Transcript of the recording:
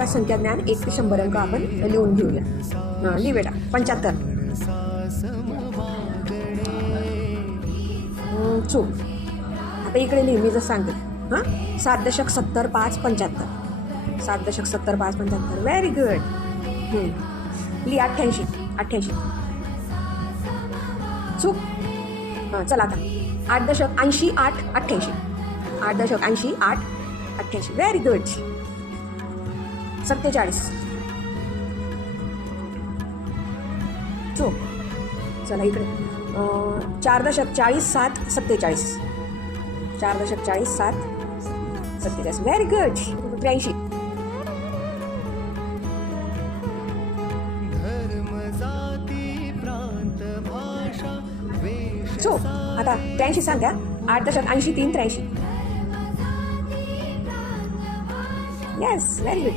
महाराष्ट्रात संख्या ज्ञान 1 ते 100 अंक आपण लिहून घेऊया. हां लिह बेटा. 75. चूक. आता इकडे लिह मी जर सांगते. हां 7.70 5 75. 7.70 5 75. Very good. लिह 88. चूक. हां चला आता 8.80 8 88. 8.80 8 88. Very good. 47. चूक. चला इकडे 4.40 7 47. 4.40 7 47. Very good. 83. चूक. आता 83 सांगा. 8.80 3 83. Yes very good.